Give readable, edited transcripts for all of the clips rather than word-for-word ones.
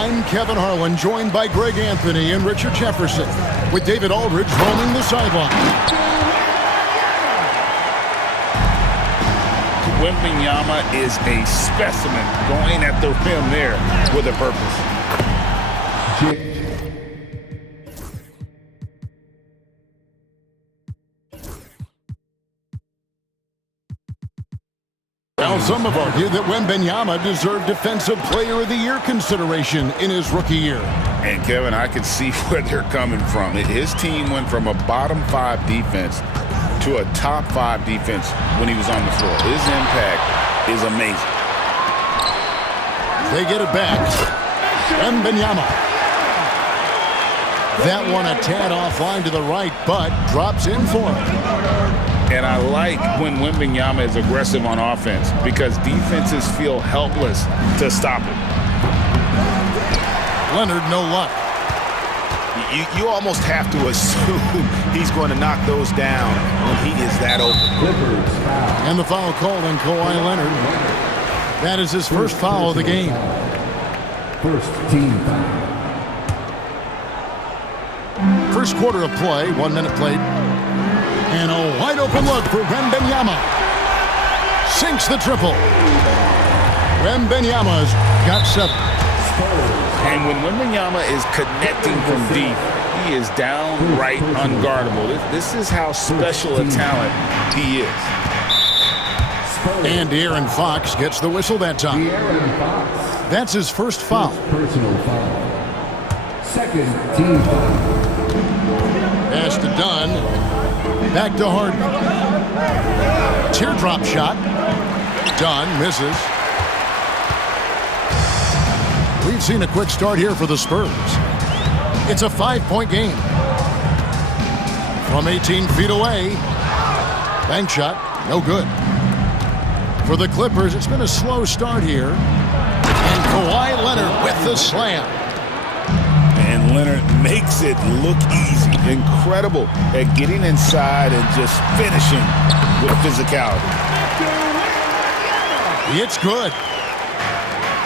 I'm Kevin Harlan, joined by Greg Anthony and Richard Jefferson, with David Aldridge roaming the sideline. Wembanyama is a specimen, going at the rim there with a purpose. Now, some have argued that Wembanyama deserved Defensive Player of the Year consideration in his rookie year. And, Kevin, I can see where they're coming from. His team went from a bottom 5 defense to a top 5 defense when he was on the floor. His impact is amazing. They get it back. Wembanyama. That one a tad offline to the right, but drops in for him. And I like when Wembanyama is aggressive on offense because defenses feel helpless to stop him. Leonard, no luck. You almost have to assume he's going to knock those down when he is that open. And the foul called on Kawhi Leonard. That is his first foul of the game. First team foul. First quarter of play, 1 minute played. And a wide open look for Wembanyama. Sinks the triple. Wembanyama's got 7. And when Wembanyama is connecting from deep, he is downright unguardable. This is how special a talent he is. And De'Aaron Fox gets the whistle that time. That's his first foul. Personal foul. Second team foul. Pass to Dunn. Back to Harden. Teardrop shot. Dunn misses. We've seen a quick start here for the Spurs. It's a 5-point game. From 18 feet away. Bank shot. No good. For the Clippers, it's been a slow start here. And Kawhi Leonard with the slam. And Leonard makes it look easy. Incredible at getting inside and just finishing with physicality. It's good.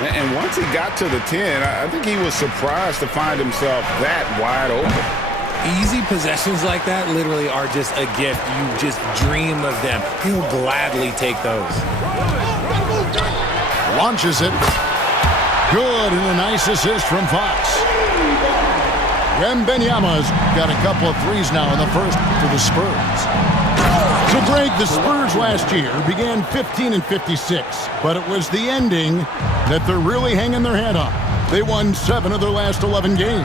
And once he got to the 10, I think he was surprised to find himself that wide open. Easy possessions like that literally are just a gift. You just dream of them. He'll gladly take those. Launches it. Good, and a nice assist from Fox. Wembanyama's got a couple of threes now in the first for the Spurs. So, Greg, the Spurs last year began 15-56, but it was the ending that they're really hanging their head on. They won 7 of their last 11 games.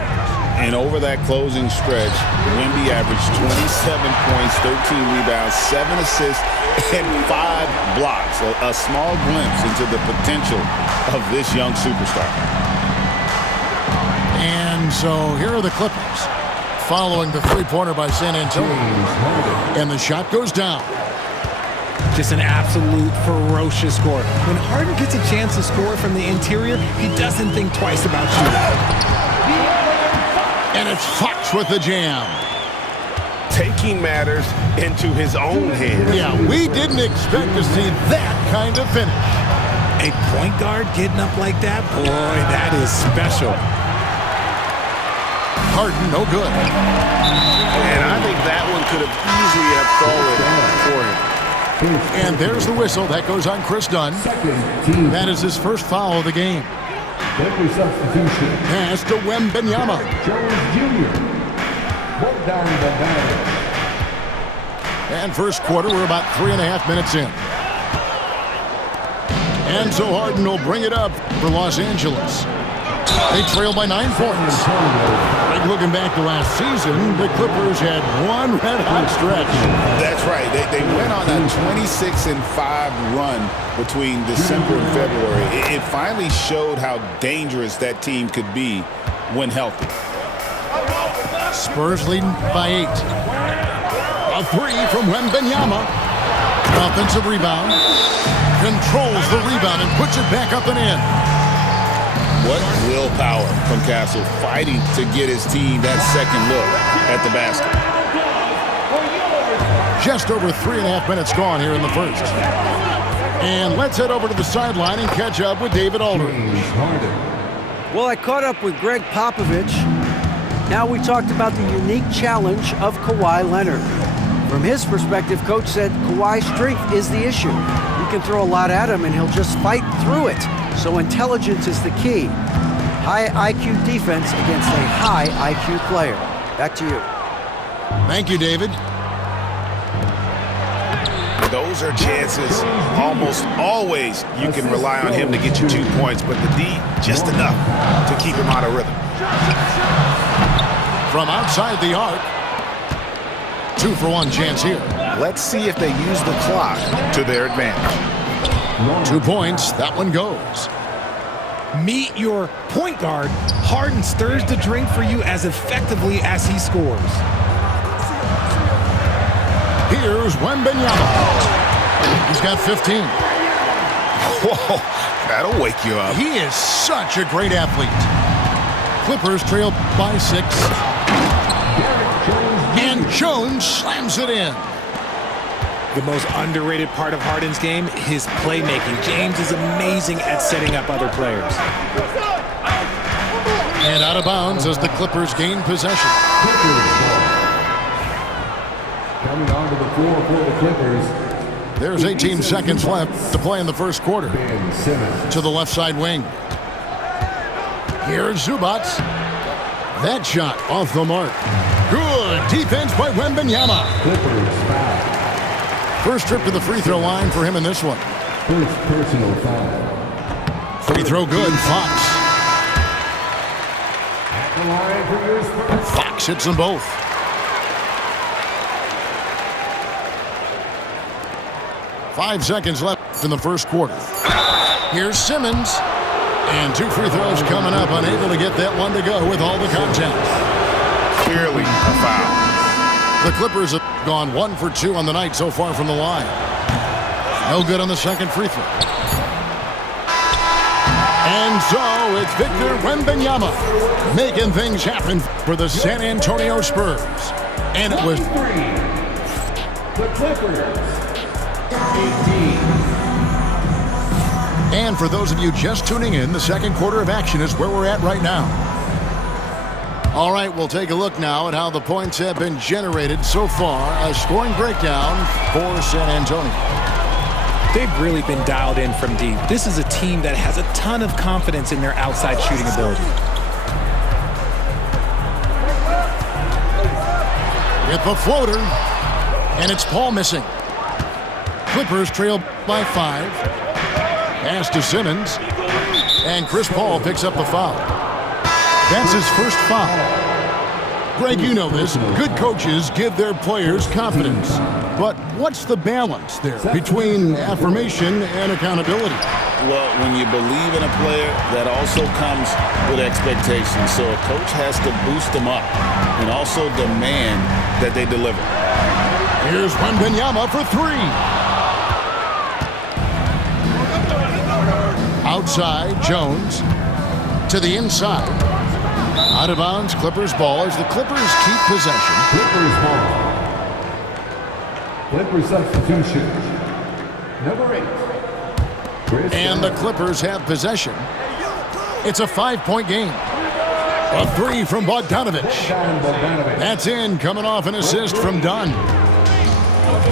And over that closing stretch, Wemby averaged 27 points, 13 rebounds, 7 assists, and 5 blocks. A small glimpse into the potential of this young superstar. And so here are the Clippers following the three-pointer by San Antonio. And the shot goes down. Just an absolute ferocious score. When Harden gets a chance to score from the interior, he doesn't think twice about shooting. And it's Fox with the jam. Taking matters into his own hands. Yeah, we didn't expect to see that kind of finish. A point guard getting up like that? Boy, that is special. Harden, no good. And I think that one could have easily have fallen for him. And there's the whistle. That goes on Chris Dunn. That is his first foul of the game. Every substitution. Pass to Wembanyama. Jones Jr. One down the battle. And first quarter, we're about 3.5 minutes in. And so Harden will bring it up for Los Angeles. They trail by 9 points. Like looking back to last season, the Clippers had one red-hot stretch. That's right. They went on a 26-5 run between December and February. It finally showed how dangerous that team could be when healthy. Spurs leading by 8. A 3 from Wembanyama. Offensive rebound. Controls the rebound and puts it back up and in. What willpower from Castle, fighting to get his team that second look at the basket. Just over 3.5 minutes gone here in the first. And let's head over to the sideline and catch up with David Aldridge. Well, I caught up with Greg Popovich. Now we talked about the unique challenge of Kawhi Leonard. From his perspective, Coach said Kawhi's strength is the issue. You can throw a lot at him and he'll just fight through it. So intelligence is the key. High IQ defense against a high IQ player. Back to you. Thank you, David. Those are chances. Almost always you can rely on him to get you 2 points, but the D, just enough to keep him out of rhythm. From outside the arc. 2-for-1 chance here. Let's see if they use the clock to their advantage. 2 points. That one goes. Meet your point guard. Harden stirs the drink for you as effectively as he scores. Here's Wembanyama. He's got 15. Whoa, that'll wake you up. He is such a great athlete. Clippers trail by 6. And Jones slams it in. The most underrated part of Harden's game, his playmaking. James is amazing at setting up other players. And out of bounds as the Clippers gain possession. Coming onto the floor for the Clippers. There's 18 seconds left to play in the first quarter. Ben Simmons. To the left side wing. Here's Zubac. That shot off the mark. Good defense by Wembanyama. Clippers foul. First trip to the free throw line for him in this one. First personal foul. Free throw good. Fox. At the line for your Spurs. Fox hits them both. Five seconds left in the first quarter. Here's Simmons. And 2 free throws coming up. Unable to get that one to go with all the contact. Clearly a foul. The Clippers have gone 1 for 2 on the night so far from the line. No good on the second free throw. And so it's Victor Wembanyama making things happen for the San Antonio Spurs. And it was... The Clippers. 18. And for those of you just tuning in, the second quarter of action is where we're at right now. All right, we'll take a look now at how the points have been generated so far. A scoring breakdown for San Antonio. They've really been dialed in from deep. This is a team that has a ton of confidence in their outside shooting ability. With the floater, and it's Paul missing. Clippers trail by 5. Pass to Simmons, and Chris Paul picks up the foul. That's his first foul. Greg, you know this. Good coaches give their players confidence. But what's the balance there between affirmation and accountability? Well, when you believe in a player, that also comes with expectations. So a coach has to boost them up and also demand that they deliver. Here's Wembanyama for 3. Outside, Jones to the inside. Out of bounds, Clippers ball as the Clippers keep possession. Clippers ball. Clippers substitution. Number 8. Chris And the Clippers have possession. It's a 5-point game. A 3 from Bogdanovic. That's in, coming off an assist from Dunn.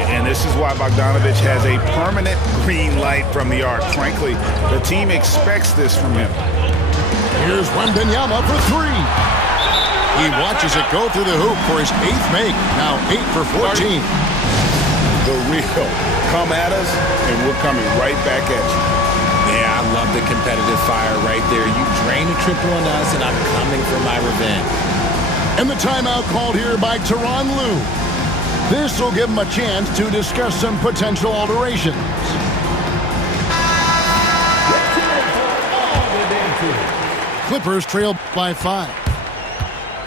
And this is why Bogdanovic has a permanent green light from the arc. Frankly, the team expects this from him. Here's Wembanyama for 3. He watches it go through the hoop for his 8th make. Now 8 for 14. The real. Come at us, and we're coming right back at you. Yeah, I love the competitive fire right there. You drain a triple on us, and I'm coming for my revenge. And the timeout called here by Tyronn Lue. This will give him a chance to discuss some potential alterations. Clippers trail by 5.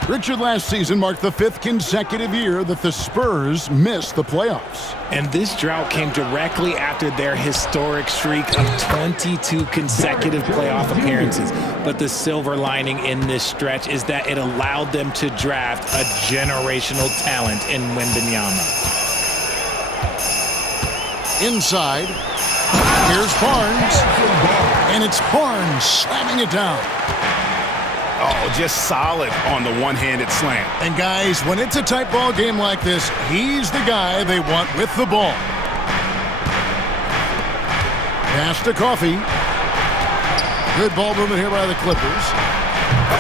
Richard, last season marked the 5th consecutive year that the Spurs missed the playoffs. And this drought came directly after their historic streak of 22 consecutive playoff appearances. But the silver lining in this stretch is that it allowed them to draft a generational talent in Wembanyama. Inside, here's Barnes, and it's Barnes slamming it down. Oh, just solid on the one-handed slam. And guys, when it's a tight ball game like this, he's the guy they want with the ball. Pass to Coffey. Good ball movement here by the Clippers.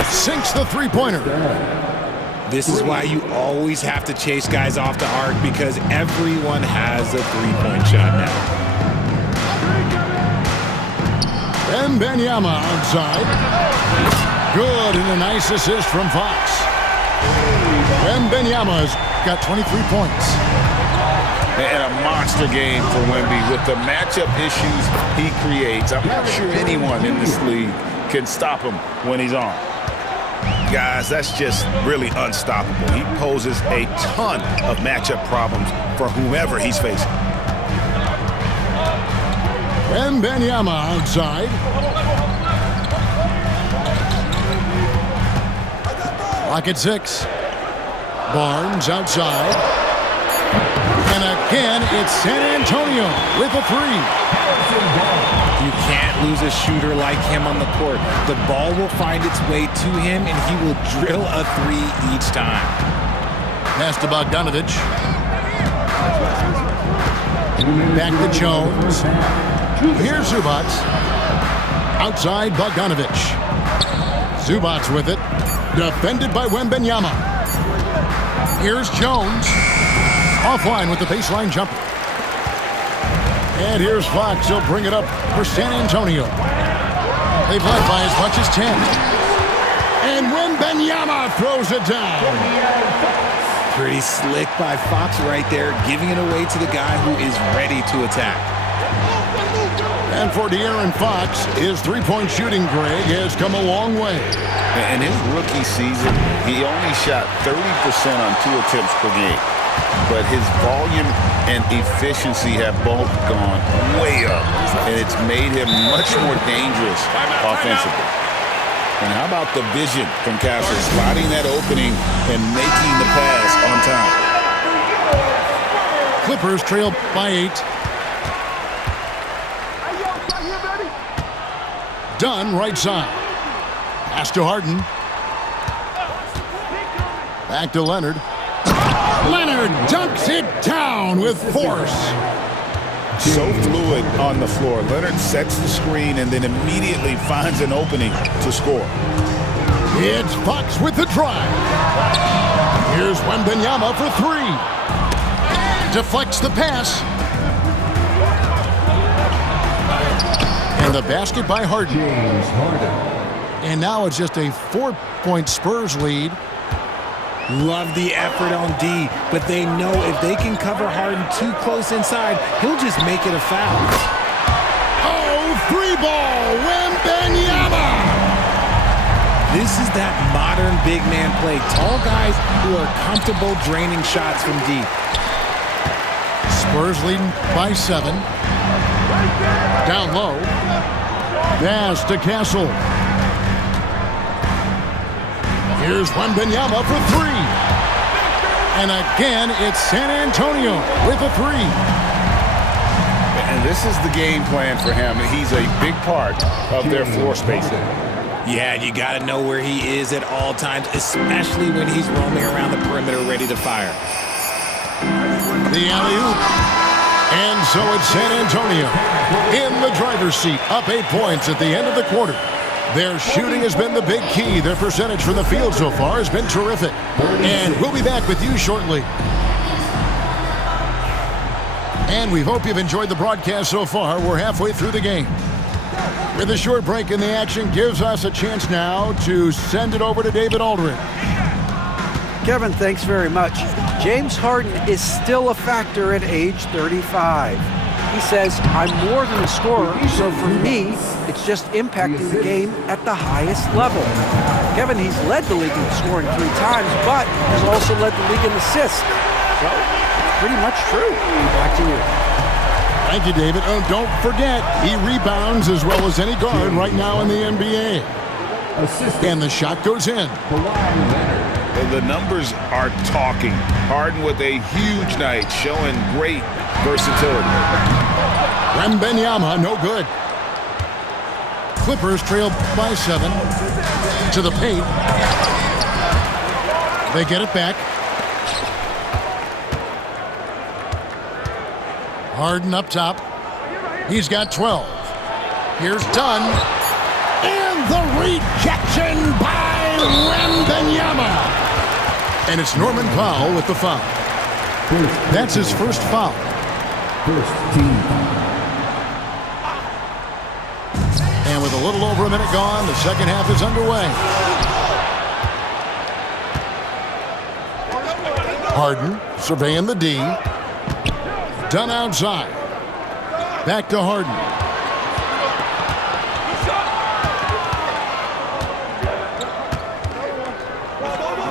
Sinks the three-pointer. This is why you always have to chase guys off the arc, because everyone has a three-point shot now. Wembanyama outside. Good, and a nice assist from Fox. Wembanyama's got 23 points. And a monster game for Wemby with the matchup issues he creates. I'm not sure anyone in this league can stop him when he's on. Guys, that's just really unstoppable. He poses a ton of matchup problems for whomever he's facing. Wembanyama outside. Lock at 6. Barnes outside. And again, it's San Antonio with a 3. You can't lose a shooter like him on the court. The ball will find its way to him, and he will drill a 3 each time. Pass to Bogdanovich. Back to Jones. Here's Zubac. Outside Bogdanovich. Zubac with it. Defended by Wembanyama. Here's Jones. Offline with the baseline jumper. And here's Fox. He'll bring it up for San Antonio. They've led by as much as 10. And Wembanyama throws it down. Pretty slick by Fox right there, giving it away to the guy who is ready to attack. And for De'Aaron Fox, his three-point shooting, Greg, has come a long way. In his rookie season, he only shot 30% on 2 attempts per game. But his volume and efficiency have both gone way up, and it's made him much more dangerous offensively. And how about the vision from Castle, spotting that opening and making the pass on time. Clippers trail by 8. Dunn right side. Pass to Harden. Back to Leonard. Leonard dunks it down with force. So fluid on the floor. Leonard sets the screen and then immediately finds an opening to score. It's Fox with the drive. Here's Wembanyama for 3. Deflects the pass. And the basket by Harden. James Harden. And now it's just a 4-point Spurs lead. Love the effort on D, but they know if they can cover Harden too close inside, he'll just make it a foul. Oh, 3-ball, Wembanyama! This is that modern big man play. Tall guys who are comfortable draining shots from deep. Spurs leading by 7. Down low. Pass to Castle. Here's Wembanyama for 3. And again, it's San Antonio with a 3. And this is the game plan for him. He's a big part of their floor spacing. Yeah, you got to know where he is at all times, especially when he's roaming around the perimeter ready to fire. The alley-oop. And so it's San Antonio in the driver's seat, up 8 points at the end of the quarter. Their shooting has been the big key. Their percentage from the field so far has been terrific. And we'll be back with you shortly. And we hope you've enjoyed the broadcast so far. We're halfway through the game. With a short break in the action gives us a chance now to send it over to David Aldridge. Kevin, thanks very much. James Harden is still a factor at age 35. He says, I'm more than a scorer, so for me, it's just impacting the game at the highest level. Kevin, he's led the league in scoring 3 times, but has also led the league in assists. So, pretty much true. Back to you. Thank you, David. Oh, don't forget, he rebounds as well as any guard right now in the NBA. And the shot goes in. The numbers are talking. Harden with a huge night, showing great versatility. Wembanyama, no good. Clippers trail by 7 to the paint. They get it back. Harden up top. He's got 12. Here's Dunn. And the rejection by Wembanyama. And it's Norman Powell with the foul. That's his first foul. First team foul. And with a little over a minute gone, the second half is underway. Harden surveying the D. Dunn outside. Back to Harden.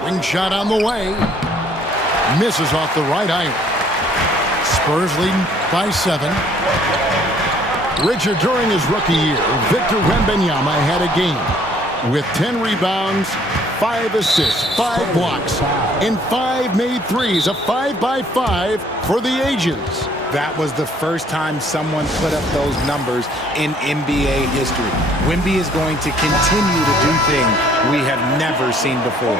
Wing shot on the way. Misses off the right iron. Spurs leading by 7. Richard, during his rookie year, Victor Wembanyama had a game with 10 rebounds, 5 assists, 5 blocks, and 5 made threes, a 5-by-5 for the Asians. That was the first time someone put up those numbers in NBA history. Wemby is going to continue to do things we have never seen before.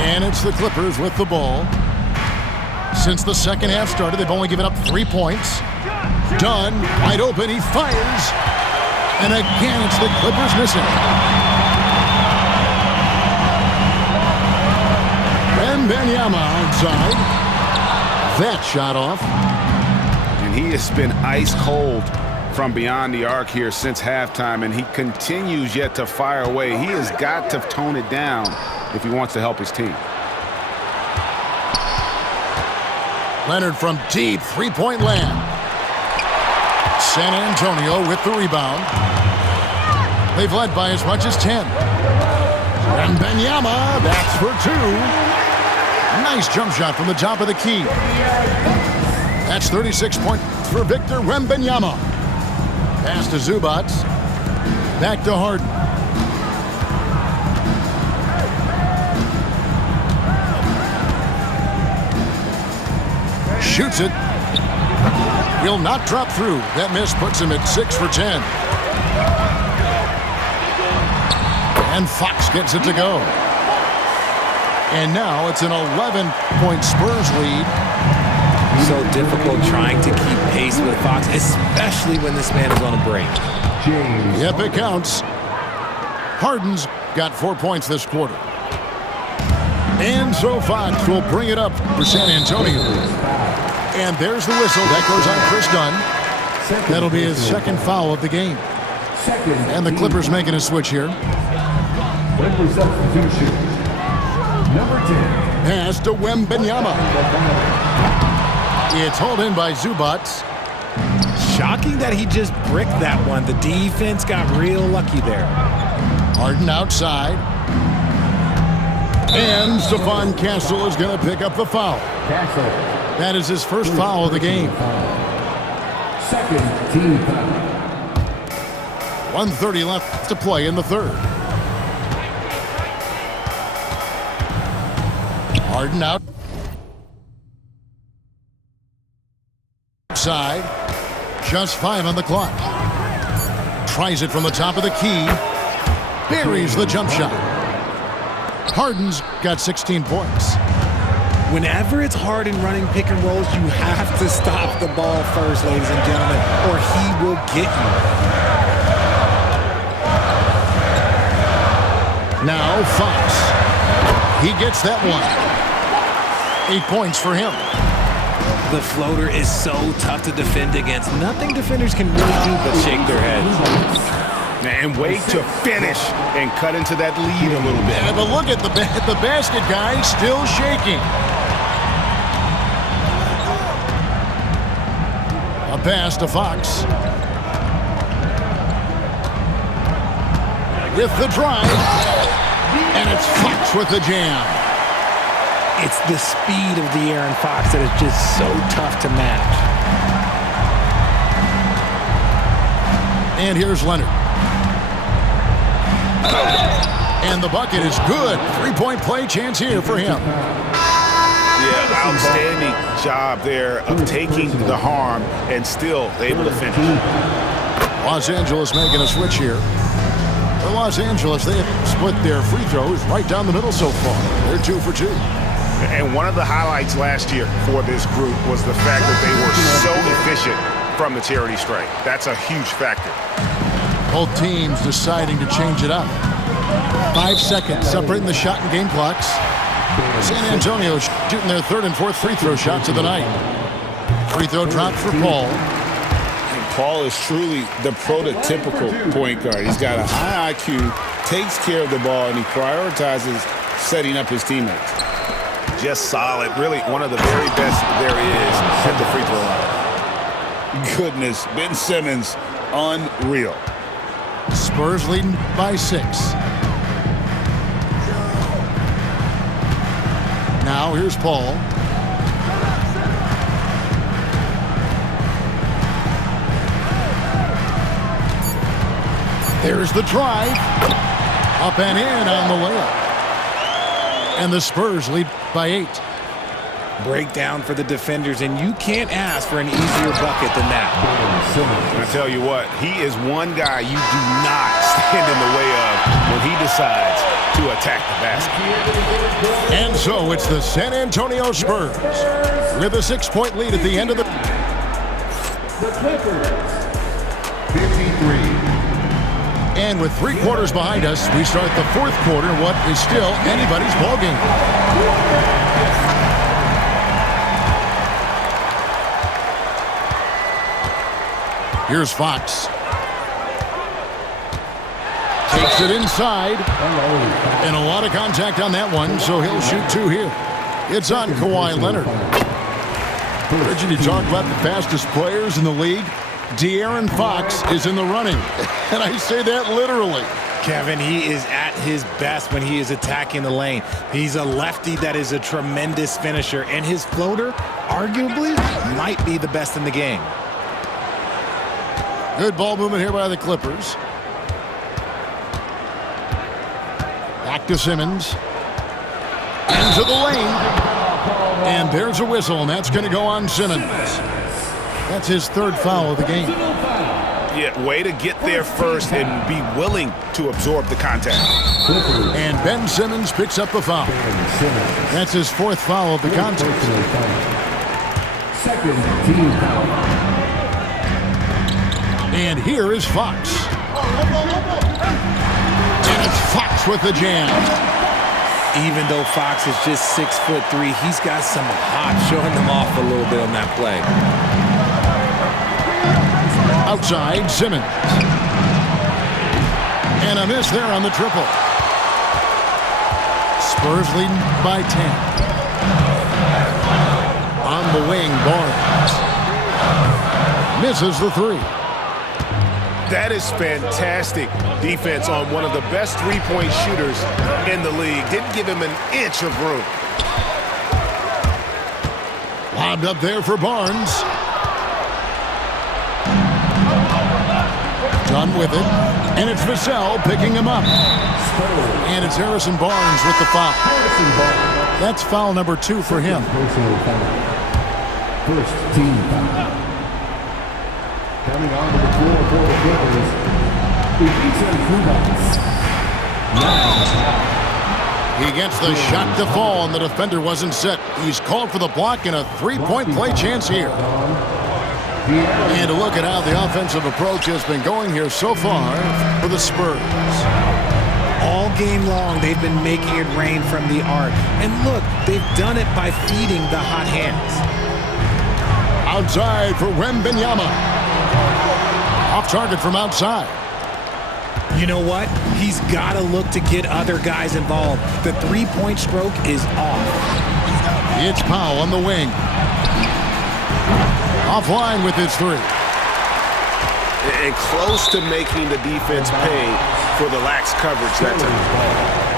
And it's the Clippers with the ball. Since the second half started, they've only given up 3 points. Dunn, wide open, he fires. And again, it's the Clippers missing. Wembanyama outside. That shot off. And he has been ice cold from beyond the arc here since halftime, and he continues yet to fire away. He has got to tone it down if he wants to help his team. Leonard from deep, three-point land. San Antonio with the rebound. They've led by as much as 10. And Wembanyama, that's for 2. Nice jump shot from the top of the key. That's 36 points for Victor Wembanyama. Pass to Zubac. Back to Harden. Shoots it. Will not drop through. That miss puts him at 6 for 10. And Fox gets it to go. And now it's an 11-point Spurs lead. So difficult trying to keep pace with Fox, especially when this man is on a break. Yep, it counts. Harden's got 4 points this quarter. And so Fox will bring it up for San Antonio. And there's the whistle. That goes on Chris Dunn. That'll be his second foul of the game. And the Clippers making a switch here. Substitution. Number 10. Pass to Wembanyama. It's hauled in by Zubac. Shocking that he just bricked that one. The defense got real lucky there. Harden outside. And Stephon Castle is going to pick up the foul. Castle. That is his first foul of the game. Second team foul. 1:30 left to play in the third. Harden out. Side. Just 5 on the clock. Tries it from the top of the key. Buries the jump shot. Harden's got 16 points. Whenever it's Harden running pick and rolls, you have to stop the ball first, ladies and gentlemen, or he will get you. Now Fox. He gets that one. 8 points for him. The floater is so tough to defend against. Nothing defenders can really do but shake their heads. And wait to finish and cut into that lead a little bit. Yeah, but look at the basket guy still shaking. A pass to Fox. With the drive. And it's Fox with the jam. It's the speed of the Aaron Fox that is just so tough to match. And here's Leonard. And the bucket is good. 3-point play chance here for him. Yeah, outstanding job there of taking the harm and still able to finish. Los Angeles making a switch here. For Los Angeles, they have split their free throws right down the middle so far. They're 2 for 2. And one of the highlights last year for this group was the fact that they were so efficient from the charity stripe. That's a huge factor. Both teams deciding to change it up. 5 seconds separating the shot and game clocks. San Antonio shooting their 3rd and 4th free throw shots of the night. Free throw dropped for Paul. Paul is truly the prototypical point guard. He's got a high IQ, takes care of the ball, and he prioritizes setting up his teammates. Just solid. Really one of the very best there is at the free throw line. Goodness, Ben Simmons, unreal. Spurs leading by 6. Now here's Paul. There's the drive. Up and in on the layup. And the Spurs lead by 8. Breakdown for the defenders, and you can't ask for an easier bucket than that. I tell you what, he is one guy you do not stand in the way of when he decides to attack the basket. And so it's the San Antonio Spurs with a 6-point lead at the end of the... The Clippers, 53. And with 3 quarters behind us, we start the 4th quarter, what is still anybody's ballgame. Here's Fox. Takes it inside. And a lot of contact on that one, so he'll shoot 2 here. It's on Kawhi Leonard. Richard, you talk about the fastest players in the league. De'Aaron Fox is in the running, and I say that literally. Kevin, he is at his best when he is attacking the lane. He's a lefty that is a tremendous finisher, and his floater, arguably, might be the best in the game. Good ball movement here by the Clippers. Back to Simmons. Into the lane. And there's a whistle, and that's going to go on Simmons. That's his 3rd foul of the game. Yeah, way to get there first and be willing to absorb the contact. And Ben Simmons picks up the foul. That's his 4th foul of the contest. 2nd team foul. And here is Fox. And it's Fox with the jam. Even though Fox is just 6'3", he's got some hop, showing them off a little bit on that play. Outside, Simmons. And a miss there on the triple. Spurs leading by 10. On the wing, Barnes. Misses the 3. That is fantastic defense on one of the best three-point shooters in the league. Didn't give him an inch of room. Lobbed up there for Barnes. Done with it. And it's Vassell picking him up. And it's Harrison Barnes with the foul. That's foul number 2 for him. First team foul. Coming onto the floor for the Clippers, Ivica Zubac. He gets the shot to fall, and the defender wasn't set. He's called for the block and a 3-point play chance here. And to look at how the offensive approach has been going here so far for the Spurs. All game long, they've been making it rain from the arc. And look, they've done it by feeding the hot hands. Outside for Wembanyama. Off target from outside. You know what? He's got to look to get other guys involved. The 3-point stroke is off. It's Powell on the wing. Offline with his 3. And close to making the defense pay for the lax coverage that time.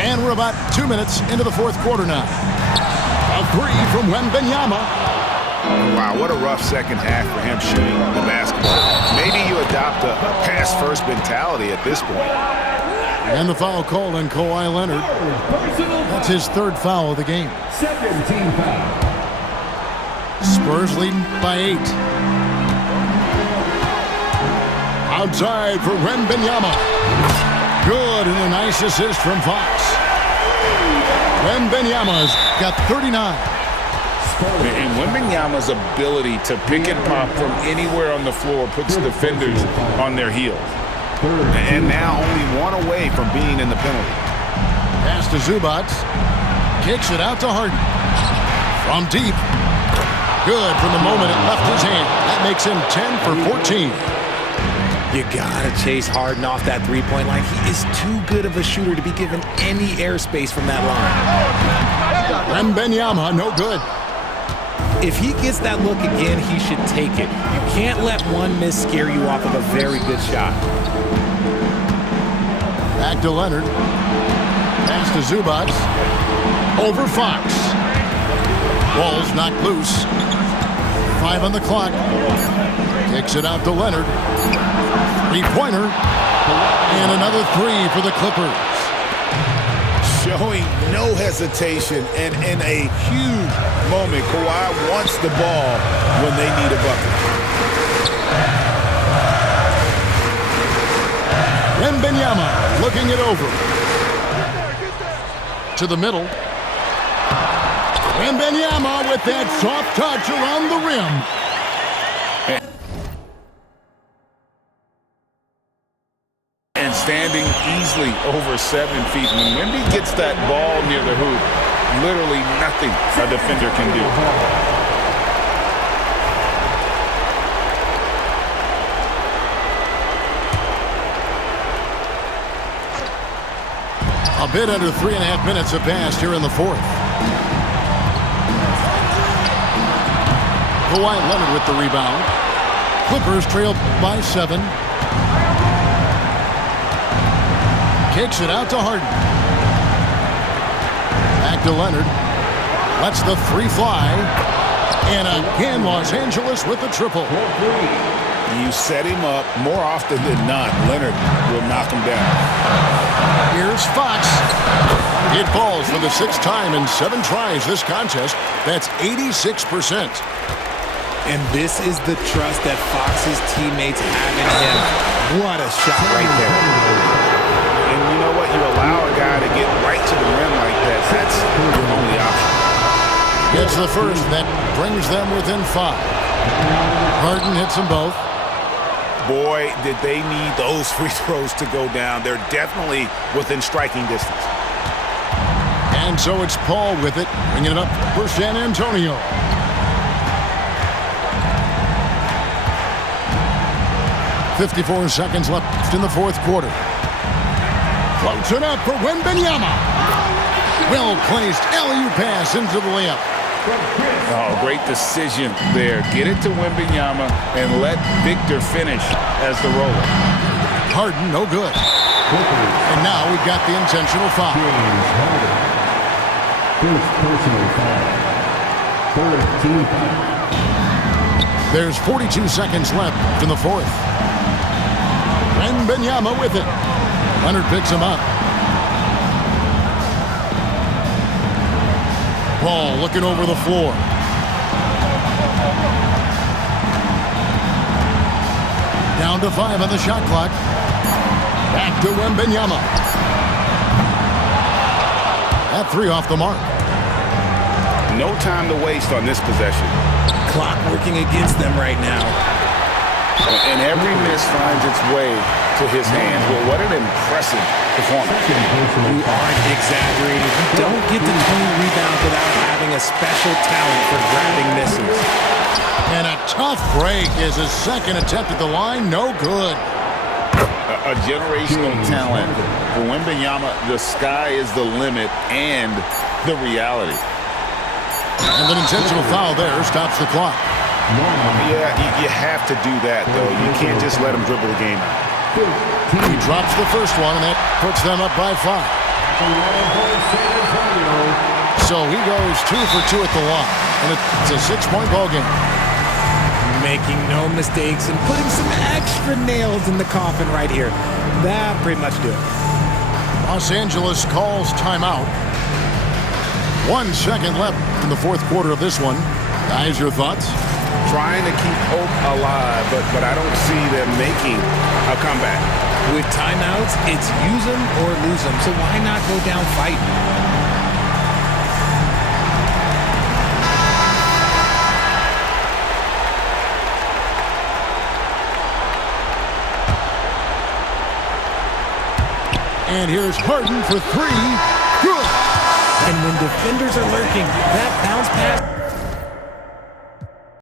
And we're about 2 minutes into the 4th quarter now. A 3 from Wembanyama. Wow, what a rough second half for him shooting the basketball. Maybe you adopt a pass-first mentality at this point. And the foul called on Kawhi Leonard. That's his third foul of the game. Second team foul. Spurs leading by 8. Outside for Wembanyama. Good, and a nice assist from Fox. Wembanyama's got 39. And Wembanyama's ability to pick and pop from anywhere on the floor puts defenders on their heels. And now only one away from being in the penalty. Pass to Zubac. Kicks it out to Harden. From deep. Good from the moment it left his hand. That makes him 10 for 14. You gotta chase Harden off that three-point line. He is too good of a shooter to be given any airspace from that line. Wembanyama, no good. If he gets that look again, he should take it. You can't let one miss scare you off of a very good shot. Back to Leonard. Pass to Zubac. Over Fox. Ball's knocked loose. 5 on the clock. Kicks it out to Leonard. Three-pointer. And another 3 for the Clippers. Showing no hesitation, and in a huge moment, Kawhi wants the ball when they need a bucket. Wembanyama looking it over. To the middle. Wembanyama with that soft touch around the rim. And standing easily over 7 feet. When Wemby gets that ball near the hoop, literally nothing a defender can do. A bit under 3.5 minutes have passed here in the fourth. Kawhi Leonard with the rebound. Clippers trail by 7. Kicks it out to Harden. Back to Leonard. Lets the 3 fly. And again, Los Angeles with the triple. You set him up more often than not, Leonard will knock him down. Here's Fox. It falls for the 6th time in 7 tries this contest. That's 86%. And this is the trust that Fox's teammates have in him. What a shot right there. And you know what? You allow a guy to get right to the rim like that. That's your only option. It's the first that brings them within 5. Harden hits them both. Boy, did they need those free throws to go down. They're definitely within striking distance. And so it's Paul with it, bringing it up for San Antonio. .54 seconds left in the fourth quarter. Floats it up for Wembanyama. Well-placed alley-oop pass into the layup. Oh, great decision there. Get it to Wembanyama and let Victor finish as the roller. Harden, no good. And now we've got the intentional foul. First personal foul. Third team foul. There's 42 seconds left in the fourth. Wembanyama with it. Leonard picks him up. Paul looking over the floor. Down to 5 on the shot clock. Back to Wembanyama. That 3 off the mark. No time to waste on this possession. Clock working against them right now. And every miss finds its way to his hands. Well, what an impressive performance. You aren't exaggerating. You don't get the clean rebound without having a special talent for grabbing misses. And a tough break is his second attempt at the line. No good. A generational talent. For Wembanyama, the sky is the limit and the reality. And an intentional foul there stops the clock. Yeah, you have to do that, though. You can't just let him dribble the game out. He drops the first one, and that puts them up by 5. So he goes 2 for 2 at the line, and it's a 6-point ball game. Making no mistakes and putting some extra nails in the coffin right here. That pretty much do it. Los Angeles calls timeout. 1 second left in the fourth quarter of this one. Guys, your thoughts? Trying to keep hope alive, but I don't see them making a comeback. With timeouts, it's use them or lose them. So why not go down fighting? And here's Harden for three. Good. And when defenders are lurking, that bounce pass